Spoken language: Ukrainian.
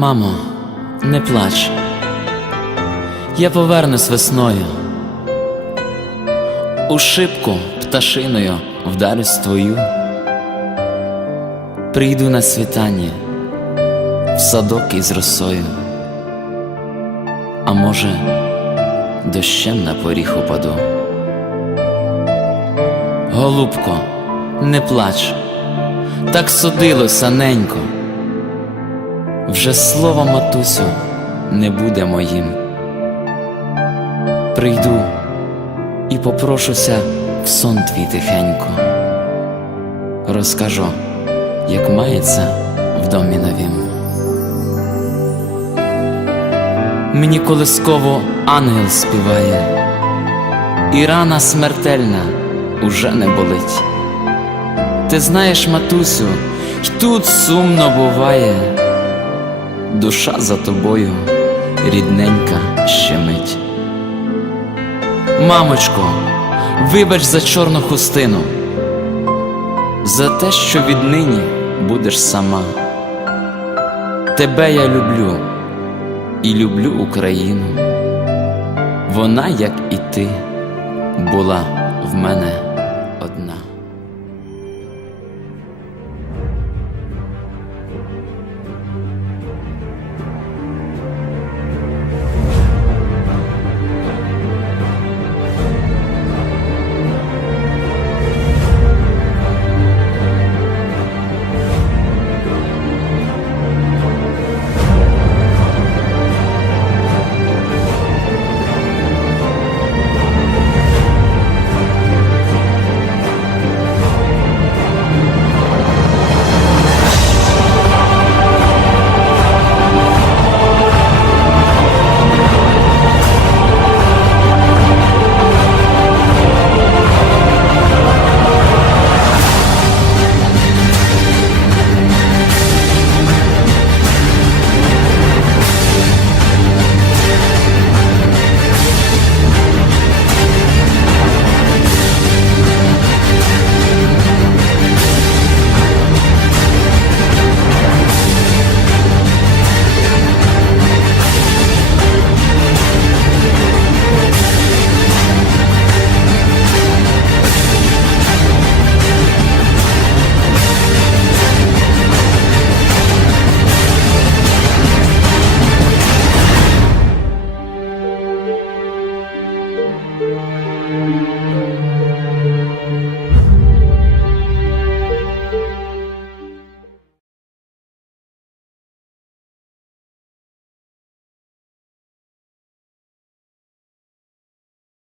Мамо, не плач. Я повернусь весною. У шибку пташиною вдарюсь твою. Прийду на світання в садок із росою. А може, дощем на поріг упаду. Голубко, не плач, так судилося ненько. Вже слово матусю не буде моїм. Прийду і попрошуся в сон твій тихенько. Розкажу, як мається в домі новім. Мені колисково ангел співає, і рана смертельна уже не болить. Ти знаєш, матусю, й тут сумно буває душа за тобою рідненька щемить. Мамочко, вибач за чорну хустину, за те, що віднині будеш сама. Тебе я люблю і люблю Україну. Вона, як і ти, була в мене